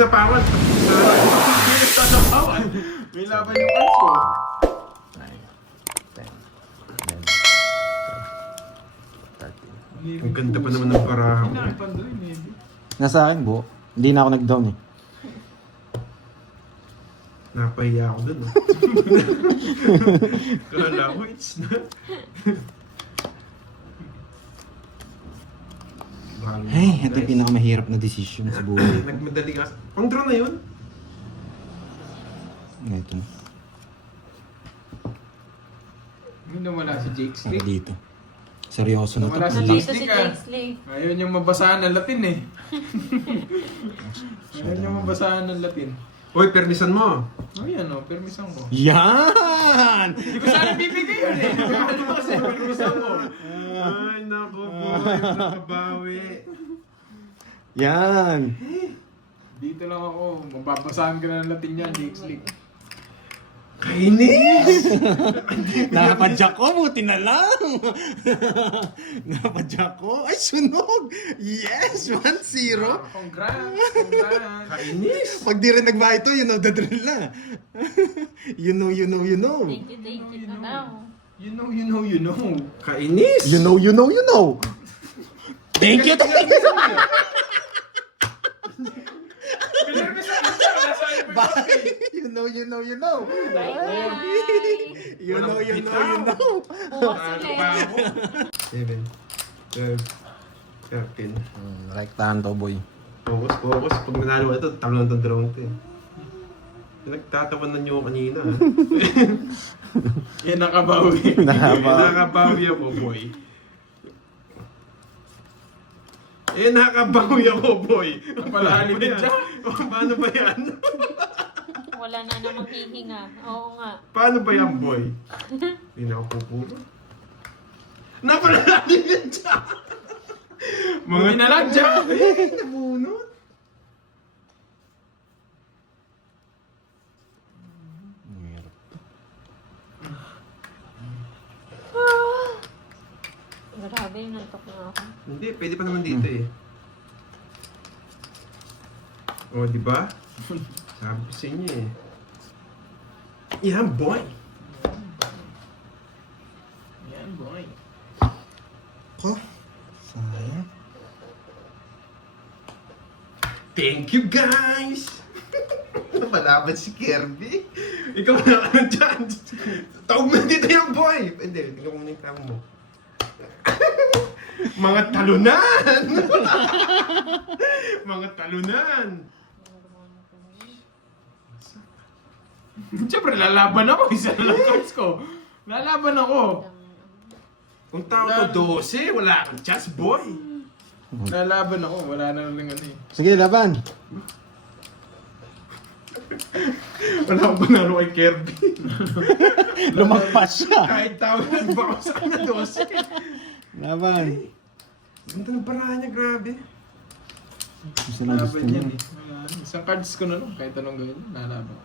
Napawan. Napawan. May laban yung cards ko. 9, 10, 11, 12, 13. Ang ganda pa naman ng parahaw. Pinakipandoy, maybe. Nasa akin, buo. Hindi na ako nag-down eh. Napahiya ako dun. Kala ko, it's not. Ay, ito yung pinakamahirap na decision sa buhay. Nagmadali ka. Pang draw na yun? Ito. Hindi wala si Jake Ako Stick. dito. Seryoso na to. Wala si Hindi. Jake Ito si Stick Jake Slay. Ayaw niyang mabasahan ng Latin eh. Ayaw niyang mabasahan ng Latin. Uy, permisan mo. Oh yan o, permisan ko. Yan! Hindi ko sana bibigay yun eh. Ano mo kasi, permisan ko. Ay, naku po. Nakabawi. Yan! Dito lang ako, mababasahan ka na ng Latin yan, Jake Stick. Kainis! Napadyak ko, buti na lang! Napadyak ko. Ay, sunog! Yes! 1-0! Congrats! Congrats! Kainis! Pag di rin nagbahay ito, you know the drill na. You know. Thank you na daw. You know. Kainis! You know. Thank you! Pinirmisan ko siya, nasa iyo pa Bye! You know. Bye-bye. You know. Bukas ulit. 7, 12, 13. Rektahan to, boy. Focus. Pag nanalo ito, talo ng dalawang ito eh. Nagtatawanan niyo ako kanina. Yan nakabawi. Nakabawi ako, boy. Nakabawi ako, boy. Palaanin din siya. Paano ba yan? Wala na namang hihinga. Oo nga. Paano ba yan, boy? Hindi na ako pupuno. Napalalalim yan siya! Mga naladya. Namunod. Grabe, nantok na ako. Hindi, pwede pa naman dito eh. O, di ba? Sabi ko sa inyo eh. Yan, boy! Yan, boy. Ko? Sayang. Thank you, guys! Malaban si Kirby. Ikaw na ka dyan. Tawag mo dito yung boy! Hindi, tingnan mo na yung tawag mo. Mga talunan! Mga talunan! Siyempre, lalaban ako. Isa na lang cards ko. Lalaban ako. Kung tao to 12, wala kang chance, boy! Lalaban ako. Wala na lang ano eh. Sige, laban. Wala akong panalo kay Kirby. Lumagpas siya. Kahit tawag ba ako sa kanya 12. Laban. Ganda ng parahan niya, grabe. Gusto na gusto Lalaban yan niya. eh. Isang cards ko na lang. Kahit anong gawin. Lalaban.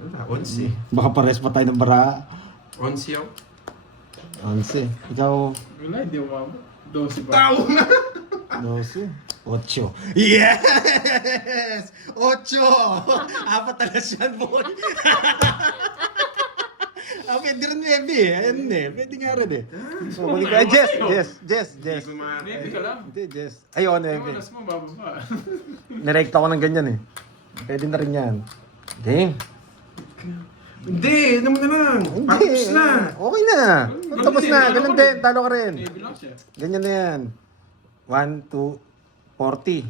Wala, 11. Baka pares pa tayo ng bara. 11 ako. 11. Ikaw, Wala, hindi umabot. 12 pa. Tao nga! 12. 8. Yes! 8! Apat na yan, boy. Pwede rin maybe eh. Ayun eh. Pwede nga rin eh. So, balik ka. Jess. Maybe ka lang. Hindi, Jess. Ayun, Yung maybe. oras mo, bababa. Nirekta ko ng ganyan eh. Pwede na rin yan. Game. Hindi, ano mo na lang. Patapos na. Okay na. Tapos na. Ganun din. Talo ka rin. Maybe lang siya. Ganyan na yan. 1, 2, 40.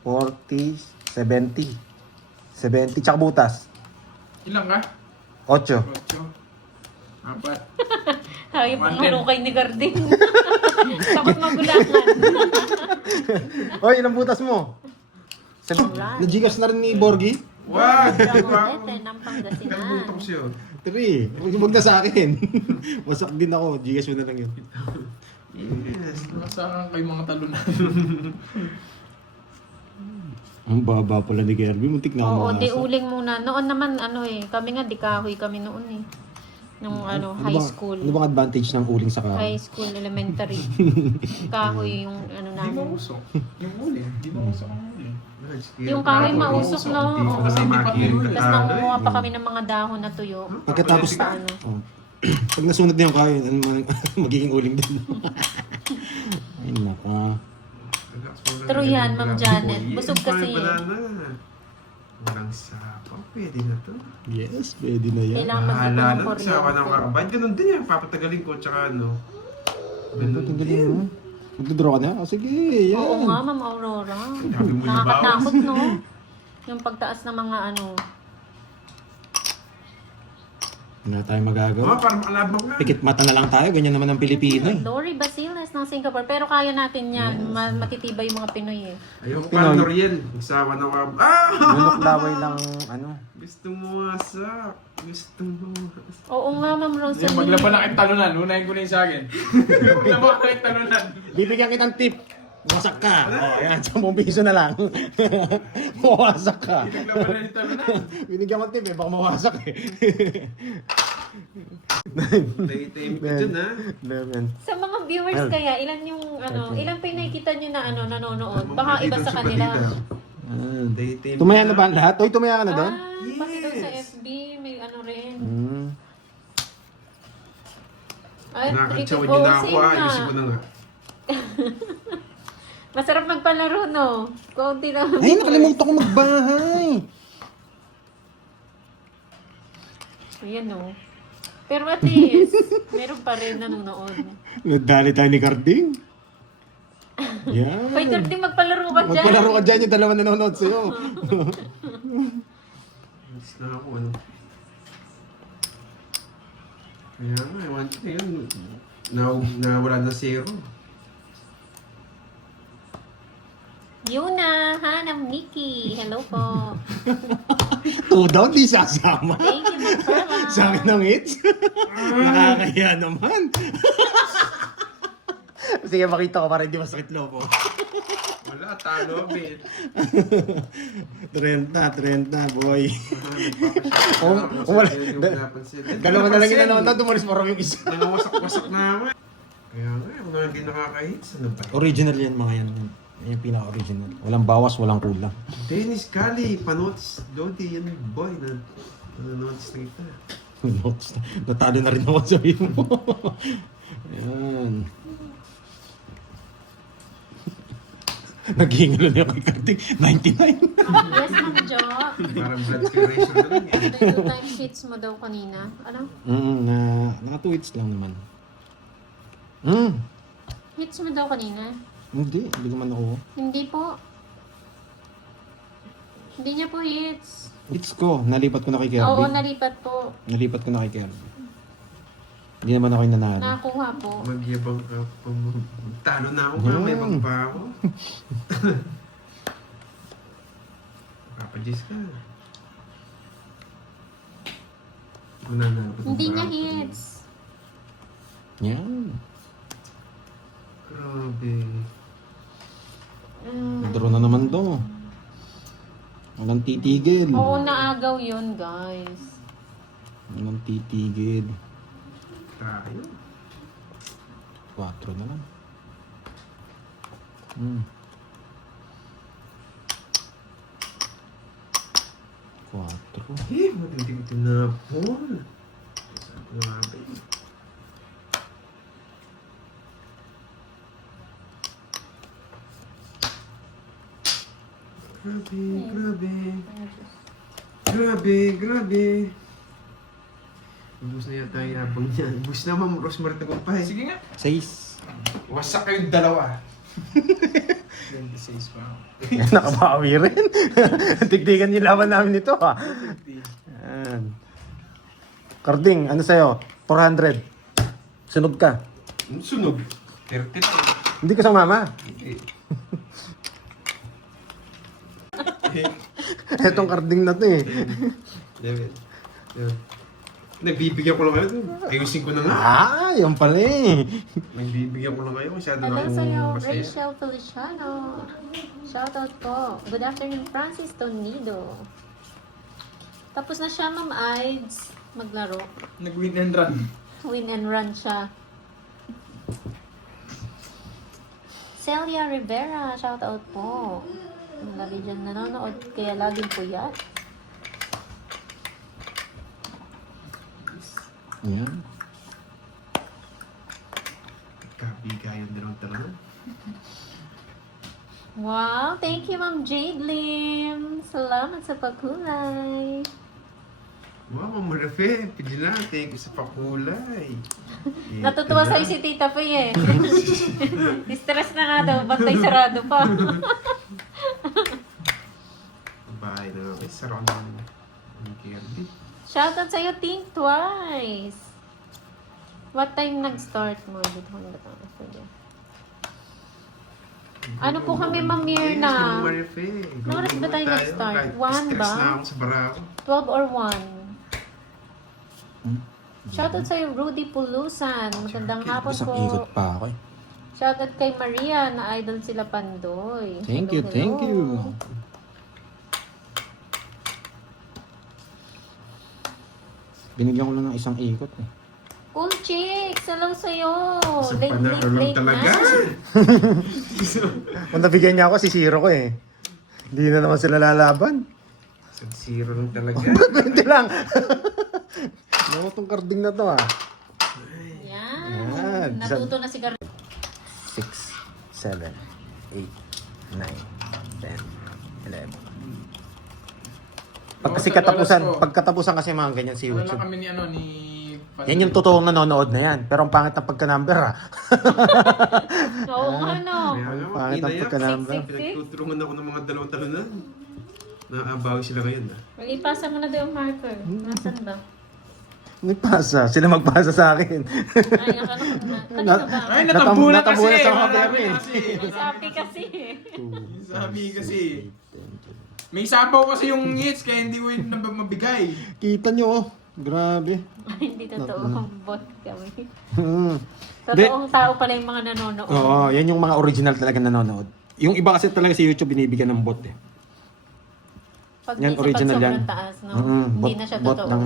40, 70. 70, tsaka butas. Ilang ka? 8. 8. 4. Hayop ang 110. halukay ni Garding. Takot magulangan. Hoy, ilang butas mo? Wala. Nagigas na rin ni Borgie? Wag! Ete ng Pangasinan. Nagbutok siya. 3. Huwag na sa akin. Masak din ako. Gigas mo na lang yun. Yes. Nakasakan kayo mga talunan. Ang baba pala ni Kirby. Muntik na ako Oo, di makasa. uling muna. Noon naman, kami nga, di kahoy kami noon eh. Nung high school. Ano bang advantage ng uling sa kahoy? High school, elementary. Kahoy yung Hindi namin. mo usok. Yung uling. Hindi mo usok ang uling. Yung kahoy mausok, no? Hindi ko Oo. na Kasi hindi pa makikinig tuyo. ka Tapos talo nangunguha eh. pa kami ng mga dahon na tuyo. Pagkatapos, Sa ano. oh. Pag nasunod na yung kahoy, ano, magiging uling din. Ay, naka. True yan, Ma'am Janet. Busog kasi eh. Banana. Walang sapaw. Pwede na to. Yes, pwede na yan. Kailangan Bahala magbuka ng na. Sawa ng kuryente. kakabad. Ganun din yan. Papatagalin ko. Tsaka ano. Ganun Tanggalin din. mo. Magdodraw ka na? Oh, sige, yan. Oo nga, Ma'am Aurora. Sabi mo yung Nakakatakot, no? Yung pagtaas ng mga ano. Wala tayong magagawa. Oh, parang makalabang ka. Pikit mata na lang tayo, ganyan naman ang Pilipino eh. Lori Basiles ng Singapore. Pero kaya natin yan. Matitibay yung mga Pinoy eh. Ayoko Pinoy. pa, Noriel. Nagsawa ng kakabad. Ah! Lunok laway lang, ano. Gusto mo wasak. Gusto mo wasak. Oo nga, Ma'am Yan, Rosalie. maglaban na kitang talunan. Unahin ko na yung sa akin. Maglaban na kitang talunan. Bibigyan kitang tip. Wasak ka. Oh, yan, 10 piso na lang. Mawasak ka. Maglaban na yung talunan. Binigyan ko tip eh, baka mawasak eh. Tay-tay ka dyan ha. Eleven. Sa mga viewers kaya, ilan yung ano, ilan pa yung nakikita nyo na ano, nanonood? Baka iba sa kanila. Tay-tay. Tumaya na ba ang lahat? Uy, tumaya ka na doon? Ah, pati doon sa FB, may ano rin. Hmm. Ay, Nakakatsawan oo, niyo na ako same ha. na. Ayusin ko na nga. Masarap magpalaro, no? Kaunti lang. Ay, nakalimutan ko magbahay. Ayan, no? Pero at least, meron pa rin nanonood. Nadali tayo ni Carding. Yan. Hoy, Dirty, magpalaro ka dyan. Magpalaro ka dyan, yung dalawa nanonood sa'yo. Ayos na ako ano. Kaya nga, ewan ko yun. Nawala na zero. Yuna, Hanam, Nikki. Hello po. 2 down, di sasama. Thank you, Magpala. Sa akin ang hits. Nakakaya naman. Sige, makita ko para hindi masakit loob ko. Wala, talo, bet. 30 boy. Oh, wala. Dalawa na lang yung ano. nanonood, tumalis parang yung isa. Nangawasak-wasak na ako eh. Kaya nga, mga hindi nakaka-hits. Ano ba? Original yan mga yan. Yan yung pinaka-original. Walang bawas, walang kulang. Dennis Kali, panots, Lodi, yan boy. Nanonots na kita. Notes. Natalo na rin ako sabihin mo. Ayan. Naghihingalo na yung kay Kartik. 99. Yes, Ma'am Jo. Parang blood creation na lang eh. 2 times hits mo daw kanina. Ano? Naka 2 hits lang naman. Hits mo daw kanina? Hindi ko man ako. Hindi po. Hindi niya po hits. Hits ko, nalipat ko na kay Kirby. Oo, nalipat po. Nalipat ko na kay Kirby. Hindi naman ako yung nanalo. Nakakuha po. Magyabang ka pa mo. Talo na ako nga, may magbaho. Kapajis ka. Hindi niya hits. Yan. Grabe. Draw na naman to. Walang titigil. Oo, naagaw yun, guys. Walang titigil. Tayo. 4 na lang. Quatro. Matindi ko tinapon. Grabe. Grabe. Ubus na yata yung yabang niya. Ubus na, Ma'am Rosemary Tagumpay. Sige nga. 6. Wasak kayong dalawa. 26 pa ako. Nakabawi rin. Tigdigan niyo laban namin nito ha. Yan. Karding, ano sa'yo? 400. Sunod ka. Sunog. 30 lang. Hindi ka sumama. Etong karding na to eh. David. Yun. Nagbibigyan ko lang kayo. Ayusin ko na nga. Yan pala eh. Nagbibigyan ko lang kayo. Masyado Hello lang sa'yo, masaya. Rachel Feliciano. Shoutout po. Good afternoon, Francis Tonido. Tapos na siya, Ma'am Ides, maglaro. Nag-win and run. Win and run siya. Celia Rivera, shoutout po. Lagi dyan nanonood, kaya laging puyat. Yan. Kabigayan din ang talaga. Wow, thank you Ma'am Jade Lim. Salamat sa pagkulay. Wow, Mama Refe, pwede na. Thank you sa pakulay. Natutuwa sa'yo si Tita Pay eh. Stress na nga daw, bantay sarado pa. Bahay na nga. Sarap ng Kirby. Shoutout sa'yo, Think Twice. What time nag-start mo? Dito ko na Ano po kami, Ma'am Mirna? Yes, Mama Refe. Anong oras ba tayo nag-start? Kahit 1 ba? Stress na ako sa barako. 12 or 1? Shoutout sa'yo, Rudy Pulusan. Magandang hapon Isang po. ikot pa ako eh. Shoutout kay Maria, na idol sila Pandoy. Thank you, Hello, thank hello. you. Binigyan ko lang ng isang ikot eh. Cool chicks! Hello sa'yo! Sa Late, panahon lang late talaga. na. Kung nabigyan niya ako, si Zero ko eh. Hindi na naman sila lalaban. Sa zero lang talaga. 20 lang. Ano tong karding na to ah. Yan. Yan. Natuto na si Gar... 6, 7, 8, 9, 10, 11. Pagkatapusan kasi mga ganyan si Ano lang YouTube. kami ni ano, ni... Yan yung totoong nanonood na yan. Pero ang pangit ng pagka-number ah. Oo nga no. Kaya nga, Pangit ang inayak. pagka-number. Pinagtutulungan ako ng mga dalawang talunan. Naabawi sila ngayon ah. Malipasan mo na daw yung marker. Nasaan ba? May pasa. Sila magpasa sa akin. Ay, nakano ko na. Kanina ba? Ay, natambunan Natambunan kasi! sa mga Marami bebe. kasi! May sapi kasi. Sabi kasi. May sabaw kasi yung hits kaya hindi ko yun mabigay. Kita nyo oh. Grabe. Hindi totoo. Bot kami. Hmm. Totoong tao pala yung mga nanonood. Oo, yan yung mga original talaga nanonood. Yung iba kasi talaga sa YouTube binibigyan ng bot eh. Pag Yan, minsan original pag yan. sobrang taas, no? Mm, Hindi na siya bot totoo. lang.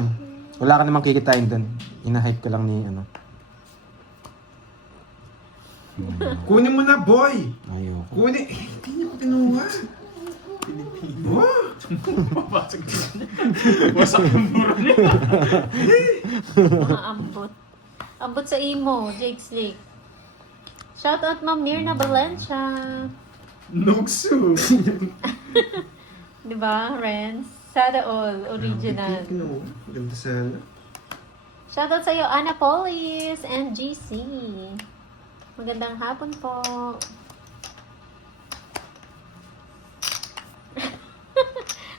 Wala ka namang kikitain dun. Ina-hype ka lang ni ano. Kunin mo na, boy! Ayoko. Kunin! Hindi niyo ko kinuha. Wow! Papasok din. Wasak yung muro niya. Mga ambot. Ambot sa imo, Jake Slick. Shoutout Ma'am Mirna Valencia. Nugsu. Diba, Renz? Sada all, original. Kinuha. Ganda sana. Shoutout sa'yo, Anna Polis and GC. Magandang hapon po.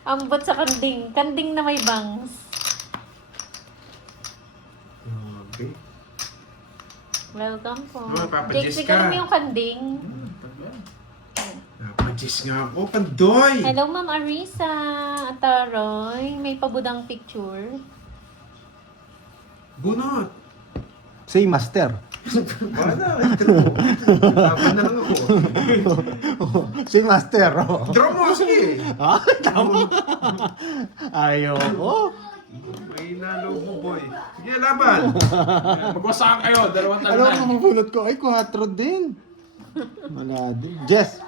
Ambot sa kanding. Kanding na may bangs. Okay. Welcome po. Oh, Papa Jake, Jess sigaw ka. mo yung kanding. Napajis nga ako, Pandoy! Hello, Ma'am Arisa. Ataroy. May pabudang picture. Bunot! Say master. Wala, Laban na lang ako. Say master. Oh. Draw mo, sige! Ah, tama. Ayoko. May nalo mo, boy. Sige, laban! Magwasakan kayo, dalawang Ano talunan. ang mapulot ko? Ay, 4 din. Wala din. Jess.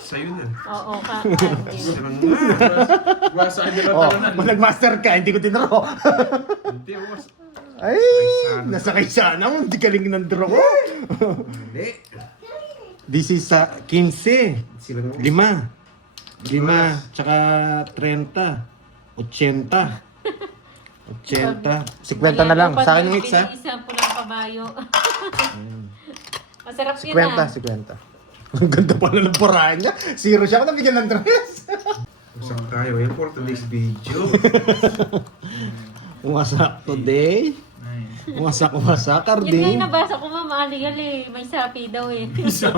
Sa'yo na. Oo, ka. Isa lang nga. Wasakan dalawang Oh, talunan. pag nag-master ka, hindi ko tinaro. Hindi, was. Ay, sana. nasakay sana mo. Hindi galing ng draw ko. Hindi. This is 15. Sila nga. 5. 5, tsaka 30. 80. 80. 50 na lang. Sa akin yung hits ha. Isang pulang kabayo. Masarap yun 50, 50. Ang ganda pala ng paraan niya. Zero siya ako nabigyan ng dress. Usap tayo. Yan for today's video. Wasak today. Wasak Yun nga karding. yung nabasa ko, Ma'am Ali. May sapi daw eh. So,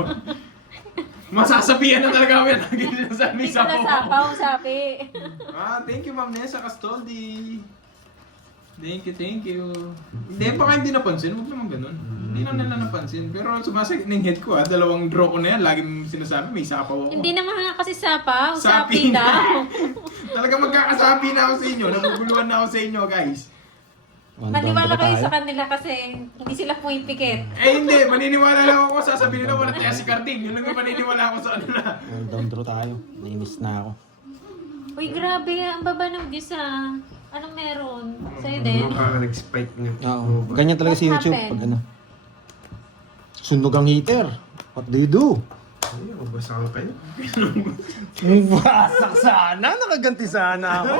masasabihan na talaga kami. Lagi na sabi Hindi sa ko nasapaw, sapi. Thank you Ma'am Nessa Castoldi. Thank you. Hindi, baka hindi napansin. Huwag naman ganun. Hindi na nila napansin. Pero sumasakit ng head ko dalawang draw ko na yan. Laging sinasabi, may sapaw ako. Hindi naman nga kasi sapaw. Sapi Sapi na. daw. Talaga magkakasabi na ako sa inyo. Naguguluhan na ako sa inyo, guys. Maniwala kayo sa kanila kasi hindi sila pumipikit. Eh hindi, maniniwala lang ako. Sasabihin nila wala tayo si Carding. Yun lang yung maniniwala ako sa kanila. Down draw tayo. Nainis na ako. Uy, grabe, ang baba ng views ah. Anong meron? Sa'yo din? Baka nag-spike nga. Oo. Ganyan talaga si What YouTube. happened? Pag ano. Sunog ang heater. What do you do? Ay, mabasa ka kayo. Wasak sana. Nakaganti sana ako.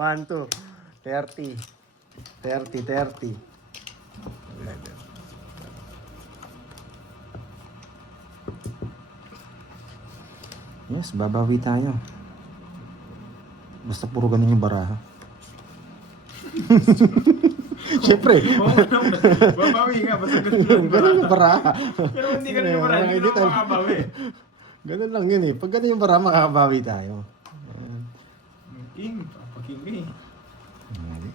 1, 2. 30. 30. Yes, babawi tayo. Basta puro ganun yung baraha. Siyempre. Oo naman. Babawi ka. Basta ganun Ganun yung baraha. Pero hindi ganun yung parang. Hindi naman makabawi. Ganun lang yun eh. Pag ganun yung baraha, makakabawi tayo. King. Papaking ka eh. Hindi.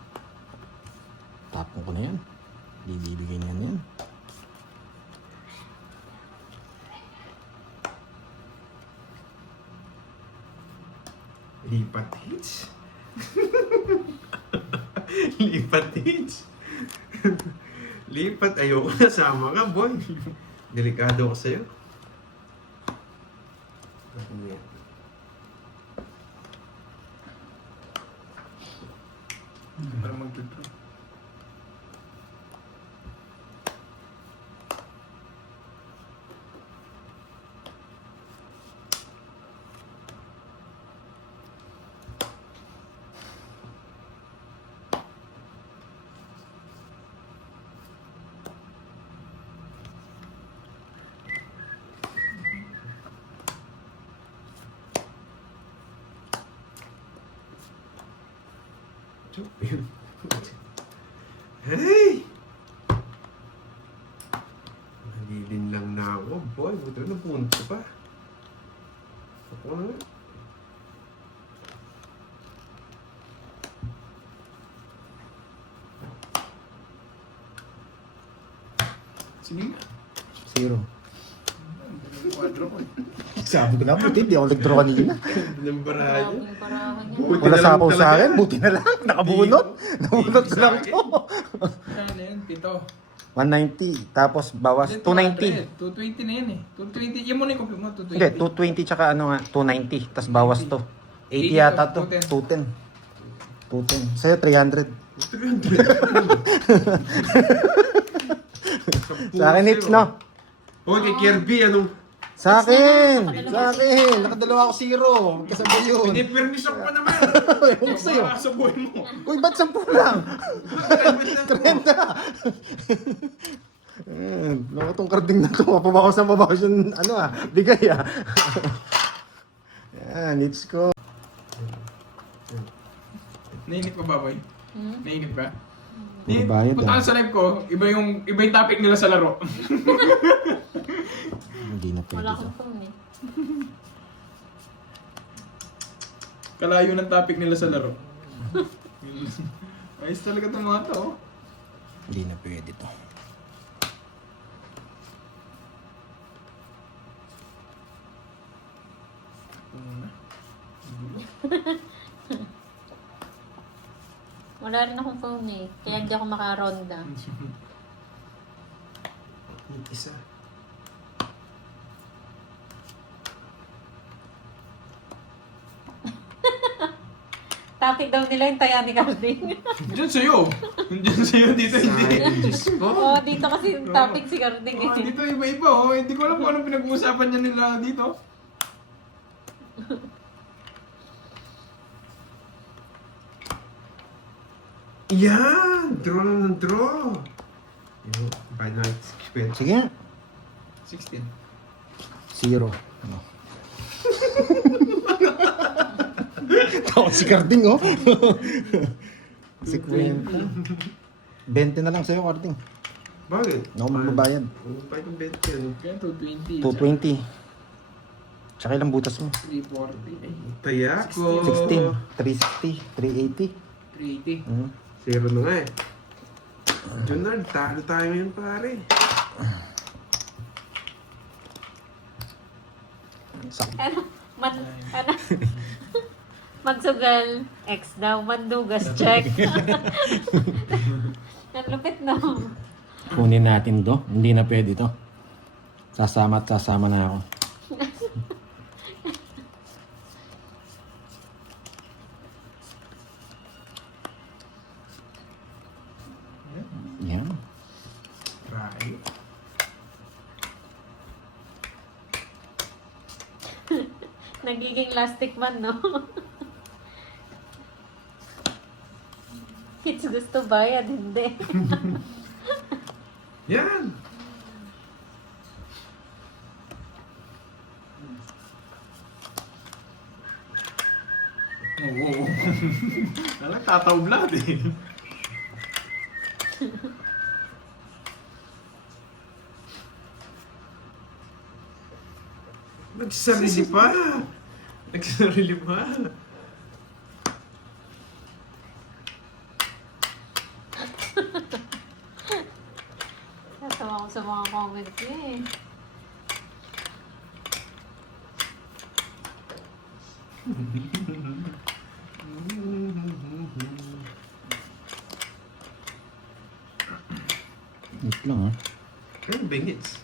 Tapon ko na yan. Bibigay niyan yan. Lipat hits. Lipat hits. Lipat, ayoko na, sama ka, boy. Delikado ko sa'yo. Ano yan? Para mag-draw. Hey! Nalilin lang na ako, boy. Buti na punto pa. Ako na nga. Sige nga. 0. Quadro ko. Sabi ko na, buti. Di ako nag-draw kanina. Ng baraha niya. Yung parahan niya. Buti Wala na lang sapaw sa talaga. akin. Buti na lang. Nakabunot. Nabunot ko lang to. Ano yan? Pito. 190. Tapos bawas 290. 220 na yan eh. 220. Yan muna yung complete mo. 220. Hindi, 220 tsaka ano nga, 290. Tapos bawas to. 80 yata to. 210. 210. Sa'yo, 300. 300. Sa akin, hits, no? Oh, kay Kirby, anong... Sa akin! Sa akin! Nakadalawa ako 0. Kasabay yun. Hindi, permis ako pa naman. Ewan ko sa'yo. Baka sa buhay mo. Uy, ba't 10 lang? 30. Loko tong carding na to. Pabawas yung ano bigay Yan, hits ko. Nainip ka ba, boy? Nainip ka? Mabayad, Punta ka sa live ko, iba yung topic nila sa laro. Hindi na pwede. Wala akong phone eh. Kalayo ng topic nila sa laro. Ayos talaga itong mga to. Oh. Hindi na pwede to. Wala rin akong phone eh. Kaya hindi ako makaronda. Isa. Topic daw nila yung taya ni Carding. Diyan sa'yo. Diyan sa'yo, dito hindi. Sayang, Diyos ko. Oo, dito kasi yung topic si Carding Oh, eh. dito iba-iba oh. Hindi ko alam kung anong pinag-uusapan niya nila dito. Yan! Draw lang ng draw. Yun, by night spend. Sige nga. 16. 0. Ano? Taon si Carding, oh. 50. 20 na lang sa'yo, Carding. Bakit? Hindi ako magbabayad. Ano pa itong bet yan? Kaya 220. 220. Tsaka ilang butas mo? 340. Ay, Taya ko. 16, 360, 380. 380. Zero na nga eh. Junard, talo tayo ngayon pare. Ano? Ano? Magsugal. X daw. Mandugas. Check. Ang lupit no. Kunin natin to. Hindi na pwede to. Sasama at sasama na ako. Yan. Right. Nagiging plastic man, no? It's gusto bayad, hindi. Yan! Oo. Nalang tatawblad eh. Nagsarili pa! Nagsarili pa! Natawa ko sa mga comments niya eh. Wait lang ha. Kaya bingits.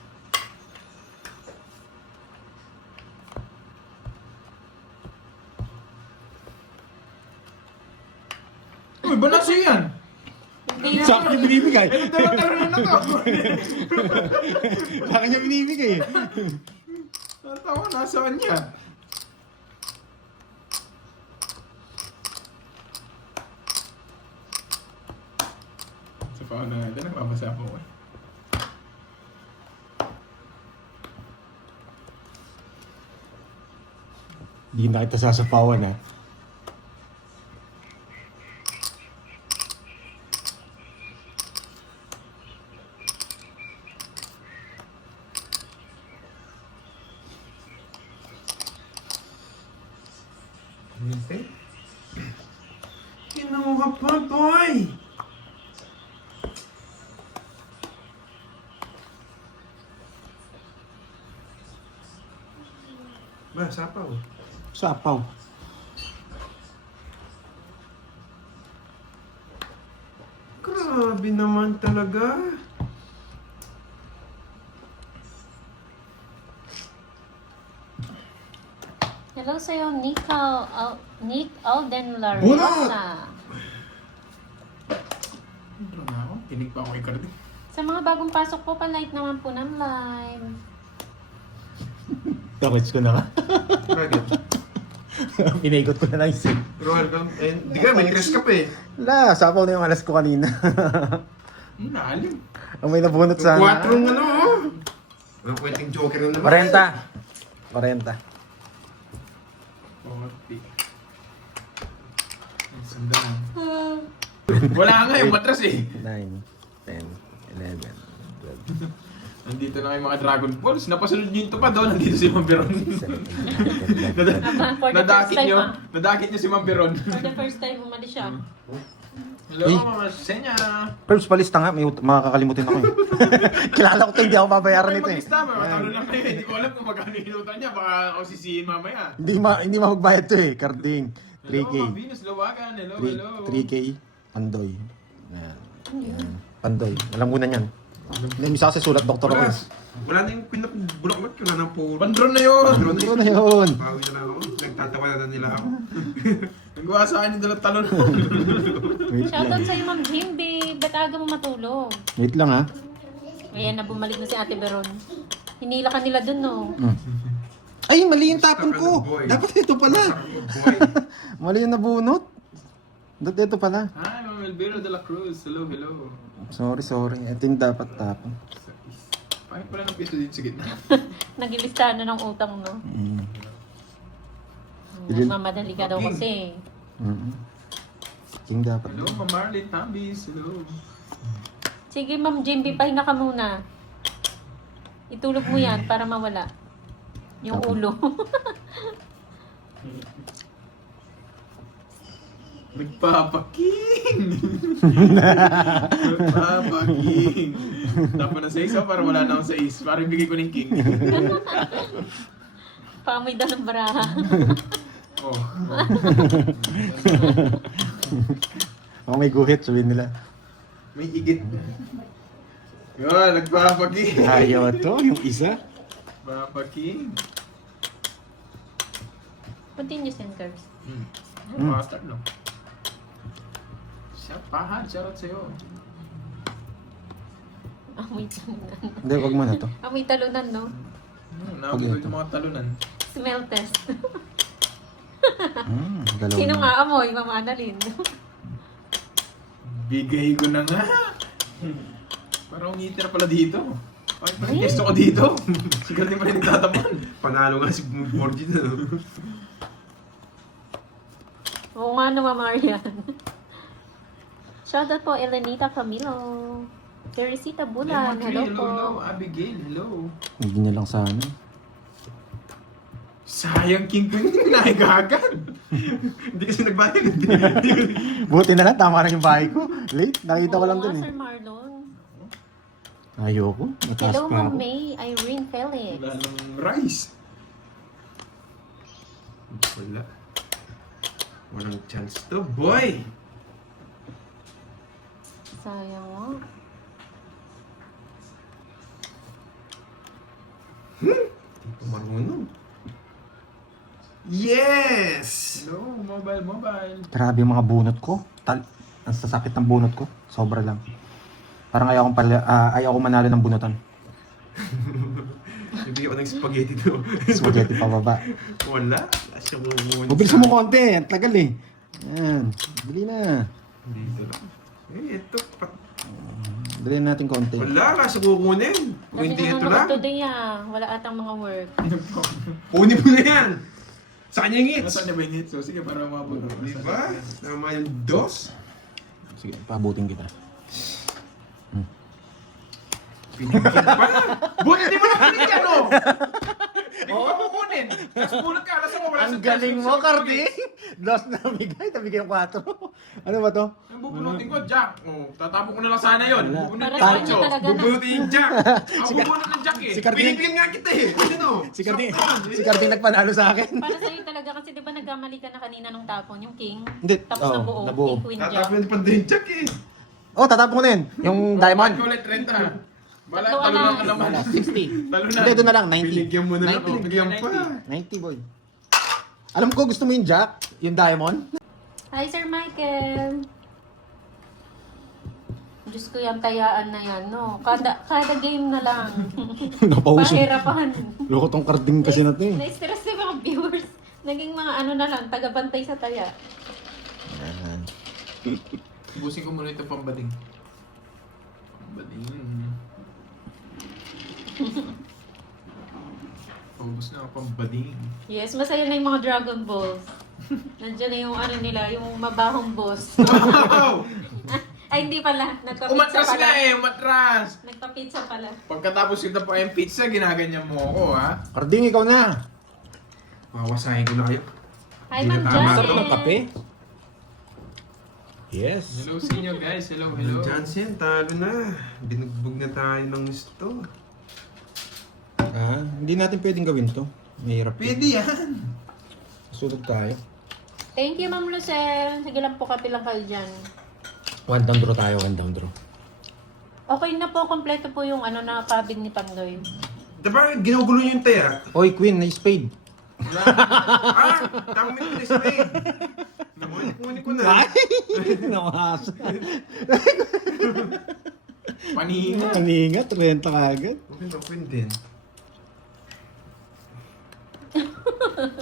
Uy, banat siya yan! Hindi Sa akin niya binibigay. Dalawa na to! Sa akin niya binibigay eh. Natawa, nasa kanya. Sa paano natin, nagbabasa po ko. Hindi na kita sasapawan ha. Okay. Kinuha pa, boy! Ba, sapaw. Sapaw. Grabe naman talaga. Hello sa'yo, Nick Alden Bunot! Lariosa. Ano na ako? Tinig pa ako kay Cardi. Sa mga bagong pasok po, palike naman po ng live. Tapos ko na nga. Bakit? Pinaikot ko na lang yung sim. Pero welcome. Eh, di ka, may crush ka pa eh. La, sapaw na yung alas ko kanina. Nalim. Ang may nabunot sana. 4 ng ano, oh. Walang pwedeng joker na naman. 40. Forty. Sandaan. Wala nga yung matras eh. 9, 10, 11, 12, Nandito na kayo mga Dragon Balls. Napasunod nyo yung tupad doon. Nandito si Mambiron. 17, 18, 19, 20. For the first time, ah. Nadakit nyo si Mambiron. For the first time, umalis siya. Hello, Uy. Mama Senya. Curbs, palista nga. May makakalimutin ako eh. Kilala ko to, hindi ako babayaran nito eh. Mag-lista, matalo lang kayo. Hindi ko alam kung magkano yung inutan niya. Baka ako sisihin mamaya. Hindi magbayad to eh, Carding. 3K. Hello, Ma'am Venus Lawagan. Hello, hello. 3K, Pandoy. Yan. Pandoy. Alam ko na yan. Hindi, misa kasi sulat doktor ako Wala. eh. Wala na yung pinapabulaklak. Wala na po. Pandron na yun. Ano na yun? Bawi na lang ako. Nagtatawa na nila ako. Nagawa sa akin yung dalat talon. Wait Shoutout lang. sa'yo, Ma'am Jimby. Ba't aga mo matulog? Wait lang ha. Ayan na, bumalik na si Ate Veron. Hinila ka nila dun, no? Ay, mali yung tapon ko. Dapat ito pala. Boy. Mali yung nabunot. Dapat ito pala. Hi, Ma'am Elvira de la Cruz. Hello, hello. Sorry. Ito yung dapat tapon. Bakit pala ng piso dito sa gitna? Nagilistahan na ng utang, no? Nagmamadali ka daw kasi. King dapat. Hello, Ma'am Marlene Tambis. Hello. Sige, Ma'am Jimby, pahinga ka muna. Itulog mo yan para mawala. Yung ulo. Nagpapaking! Nagpapaking! Tapos na sa isa para wala na akong sa is. Para ibigay ko ng king. Paamoy daw ng baraha. Oh. Kung may guhit, sabihin nila. May igit. Yun, nagpapaki. Ayaw to, yung isa. Papaki. Continuous and curves. Bastard, no? Siya, pahan. Shoutout sa'yo. Amoy talunan. Hindi, wag mo na to. Amoy talunan, no? Nakabigol yung mga talunan. Smell test. Dalawa. Sino nga amoy? Mama Annalyn. Bigay ko na nga. Parang ngitira pala dito. Parang gusto ko dito. Sigaw din pala nagtatapan. Panalo nga si Borgie na. Oo nga naman, Marian. Shoutout po, Elenita Camilo. Teresita Bulan, hello po. Hello, Abigail, hello. Hindi niya lang sana. Sayang King Queen, nahigagan. Hindi kasi nagbayad. Buti na lang, tama na yung bahay ko. Late, nakita ko lang Oo dun nga, eh. Sir Marlon. Ayoko, mataas Hello, pa Ma'am ako. May, Irene Felix. Wala nang rice. Wala. Walang chance to, boy! Sayang mo. Hindi pa marunong. Yes! Hello, mobile. Grabe yung mga bunot ko. Ang sasakit ng bunot ko. Sobra lang. Parang ayaw akong manalo ng bunutan. Ibigay ko ng spaghetti to. Spaghetti pababa. Wala. Wala siyang bumunta. Bilisan mo konti. Ang tagal eh. Yan. Bili na. Dito lang. Eh, ito. Bili natin konti. Wala. Wala siya kukunin. Kung Dami hindi na ito nanonood lang. today ah. Wala atang mga work. Kunin mo na yan. Sa kanya yung hits. Nasaan niya ba yung hits? So, sige, para mabot. Diba? Tama yung dos. Sige, pabutin kita. Pinigyan pa. Buti di mo na pinigyan, no? Hindi ko pa kukunin. Tapos bunot ka, alas mo, wala Ang sa galing test. mo, Cardi! Lost na nabigay yung 4. Ano ba to? Ang bubunutin ko, Jack. Oh, tatapon ko na lang sana yun. Wala. Bubunot Para yung sa ocho. kanya talaga na. Bubuti yung jack. Ang bubunot ng Jack eh. Si Cardi, Pinigyan nga kita eh. Ano? si Cardi nagpanalo sa akin. Para sa'yo talaga kasi di ba nagkamali ka na kanina nung tapon, yung king? Hindi. Tapos Oo, nabuo, nabuo. king, queen, jack. Tatapin pa din yung jack eh. Oh, tatapon ko na yun. Yung diamond. Ulit 30. Bala, Tatlo talunan na. ka naman. Wala, 60. Talunan. Hindi, doon na lang, 90. Pinigyan mo na lang. 90. Pinigyan pa. 90, boy. Alam ko, gusto mo yung jack? Yung diamond? Hi, Sir Michael. Diyos ko yung tayaan na yan, no? Kada game na lang. Napauso. Pahirapan. Loko tong carding kasi natin. Na-stress yung mga viewers. Naging mga ano na lang, tagabantay sa taya. Yan. Ubusin ko muna itong pambading. Pambading. Ubus na ako pambading. Yes, masaya na yung mga Dragon Balls. Nandiyan na yung ano nila, yung mabahong boss. Wow! Ay, hindi pala. Nagpa-pizza Umatras pala. na eh, umatras! Nagpa-pizza pala. Pagkatapos kita pa yung pizza, ginaganyan mo ako, ha? Carding, ikaw na. Mawasahin ko na kayo. Hi, Hindi Ma'am na tama. Janet. Sarap ng kape. Yes. Hello sa inyo, guys. Hello, hello. Johnson, talo na. Binugbog na tayo ng gusto. Ah, hindi natin pwedeng gawin to. Mahirap. Pwede yan. Sunog tayo. Thank you, Ma'am Lucel. Sige lang po, kape lang kayo dyan. One down draw tayo, one down draw. Okay na po, kompleto po yung ano na cabin ni Pandoy. Diba, ginugulo niyo yung taya? Oy, Queen, na spade. Ah! Tama mo yung spade. Kunin ko na. Nawasa. Panina. Kaningat, renta ka agad. Okay ba, Queen din?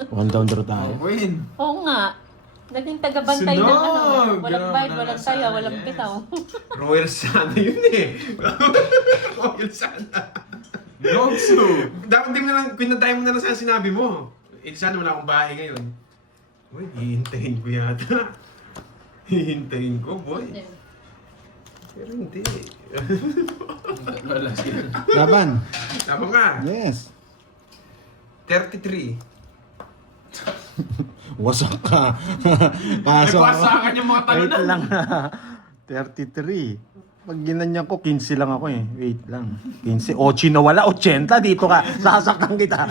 One down draw tayo. Oh, win. Oo nga. Naging tagabantay ng ano. Sunog! Walang Grabe bite, na walang nasa, saya, walang yes. bitaw. Royal sana yun eh. Royal sana. Nogsu. Dapat din na lang, Queen na tayo mo na lang sana sinabi mo. Eh, sana wala akong bahay ngayon. Uy, hihintayin ko yata. Hihintayin ko, boy. Pero hindi. Wala siya. Laban. Tama nga. Yes. 33. Wasak ka. Pasok ako. Nagwasakan yung mga Wait talunan. lang. 33. Pag ginanyan ko, 15 lang ako eh. Wait lang. 15. 8 na wala. 80. Dito ka. Sasaktan kita.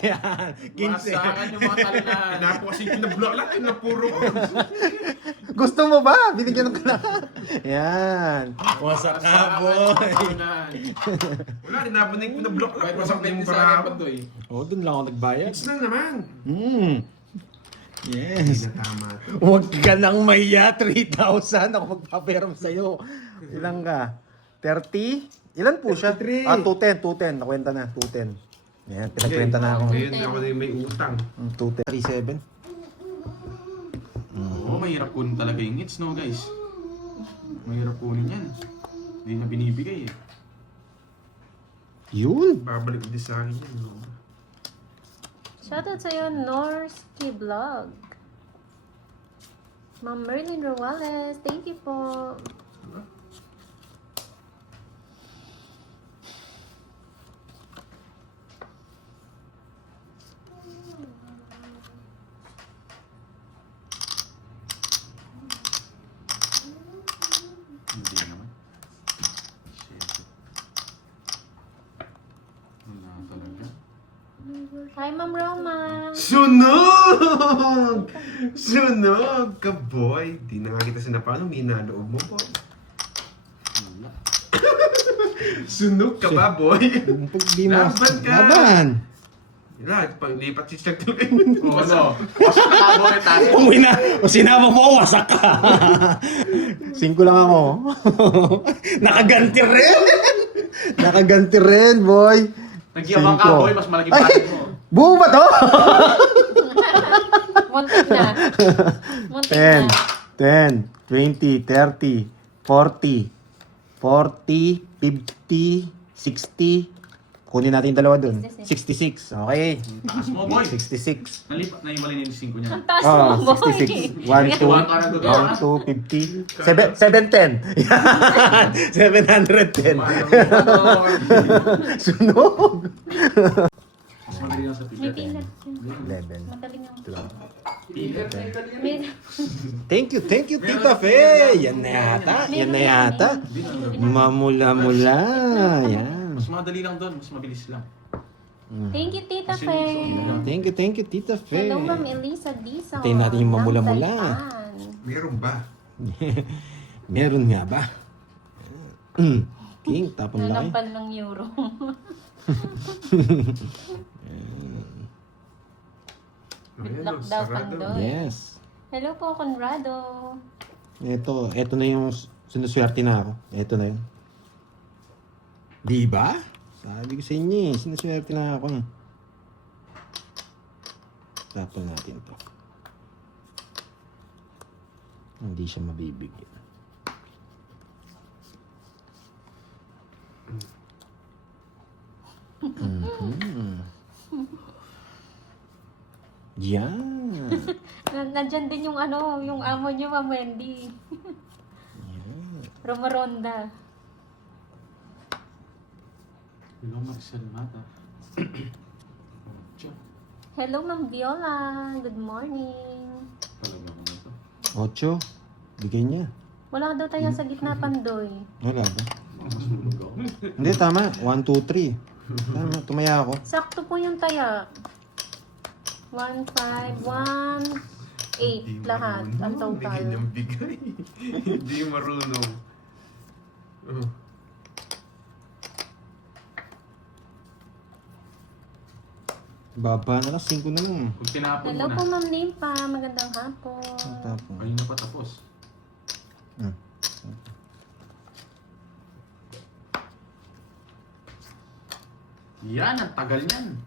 Yan. 15. Masakan yung mga kalinahan. Hinapo kasi yung pinabulaklak, yun na puro. Gusto mo ba? Binigyan ng kalakal. Yan. Wasak ka, boy. Wala, hinapo na yung pinabulaklak. Kahit Wasak masang na yung 20 sa akin baraho. pa to eh. Oh, dun lang ako nagbayad. It's na naman. Yes. Hindi na tama to. Huwag ka nang mahiya. 3,000 ako magpaperam sa'yo. Ilan ka? 30? Ilan po siya? 33. 210. Nakwenta na. 210. Yan, pinagkwenta na ako. Ngayon ako na yung may utang. 210. 37. Oo, mahirap kunin talaga yung hits, no guys? Mahirap kunin yan. Hindi na binibigay eh. Yun. Babalik din sa akin yan. No? Shoutout sa'yo, Norski Vlog. Ma'am Merlin Ruales, thank you po. Hindi naman. Shit. Wala talaga. Hi, Ma'am Roma. Sunog! Sunog ka, boy. Di na nga kita sinapano, minaloob mo po. Wala. Sunog ka ba, boy? Pag di mo... Laban ka! Laban! Lahat, lipat si Chuck tuloy. Oo, ano? Wasak na ako eh, tayo. Umuwi na! O sinama mo, wasak ka! 5 lang ako. Nakaganti rin! Nakaganti rin, boy! Nagyabang ka, boy. Mas malaki pa mo. Buo ba to? Muntik na. Muntik na. 10, 20, 30, 40, 50, 60. Kunin natin yung dalawa dun. 66. Okay. Taas mo, boy. 66. Naiwalay na yung 5 niya. Ang taas mo, boy. 66. 1, 2, 1, 2, 50. 710. 710. Sunog. Mas madali lang sa May pila. peanut. 11. Madaling ang... Pila. May... Thank you, Tita Fe. Yan na yata. Yan na yata. Mamula-mula. Yan. Mas madali lang doon. Mas mabilis lang. Thank you, Tita Faye. Thank you, Tita Fe. Hello, Ma'am Elisa Dizon. Tayo natin yung mamula-mula. ng Saipan. Meron ba? Meron nga ba? King, tapon laki. Nanapan ng euro. Ayan, Lock daw sarado. Pandoy. Yes. Hello po, Conrado. Ito na yung sinuswerte na ako. Ito na yun. Di ba? Sabi ko sa inyo eh, sinuswerte na ako. Tapon natin to. Hindi siya mabibigyan. Yan. Nandyan din yung ano, yung amo niyo, Ma'am Wendy. Romaronda. Hello, Marcel Mata. Hello, Ma'am Viola. Good morning. Talaga ko na ito. 8. Bigay niya. Wala daw tayo sa gitna, Pandoy. Wala ba? Masulog ako. Hindi, tama. 1, 2, 3. Tama, tumaya ako. Sakto po yung taya. 1, 5, 1, 8 lahat. Ang Hindi total. ganyang bigay. Hindi marunong. Oh. Baba na lang, 5 na lang. Kung tinapon Hello mo po, na. Ma'am Nimpa. Magandang hapon. Tapos. Ayun na pa tapos. Yan, ang tagal niyan.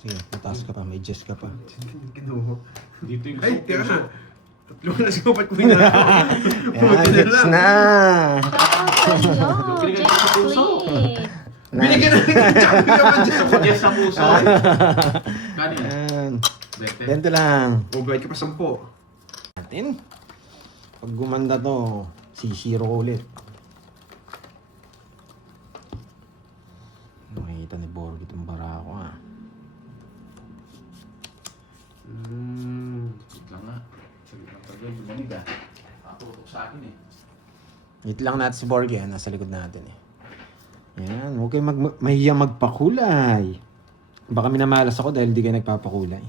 Sige, mataas ka pa, may jess ka pa. Kinuha. Dito yung Ay, gusto tira ko. na. Tatlo na siya ba't kuhin na ako? Yan, gets na! Shoutout sa'yo, Binigyan Jack ko sa puso. Fleet. Binigyan na rin yung champion naman dyan. Suggest sa puso. Kanina. Yan. Bete. Ganito lang. O, bayad ka pa 10. Natin. Pag gumanda to, sisiro ko ulit. Makikita ni Borg itong bara ko ah. Wait lang nga. Sige lang tagal. Lumanig ah. Tutok sa akin eh. Wait lang natin si Borg eh. Nasa likod natin eh. Yan, huwag kayo mahiyang magpakulay. Baka minamalas ako dahil hindi kayo nagpapakulay.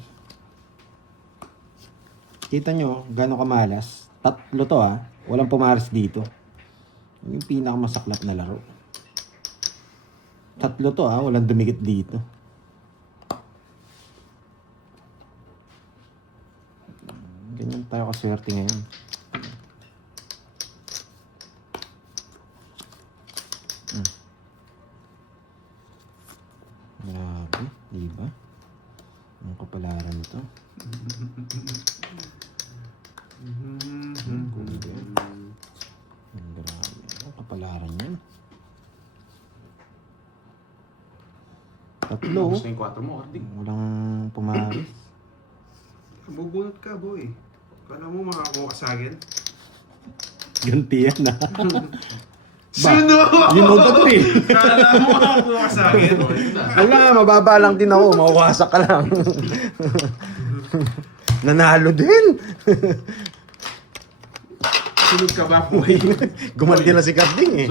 Kita nyo, gano'ng kamalas? 3 to walang pumaras dito. Yung pinakamasaklap na laro. 3 to walang dumikit dito. Ganyan tayo kaswerte ngayon. Grabe, diba? Ang kapalaran to. Ang grabe. Ang kapalaran yan. 3. Gusto yung 4 mo, Karding. Walang pumaris. Bubunot ka, boy. Kala mo makakuha ka sa akin? Ganti yan Sino? Limog ako eh. Kala mo makakuha ka sa akin? Wala, mababa lang din ako. Mawawasak ka lang. Nanalo din. Sunod ka ba, boy? Gumanti na si Karding eh.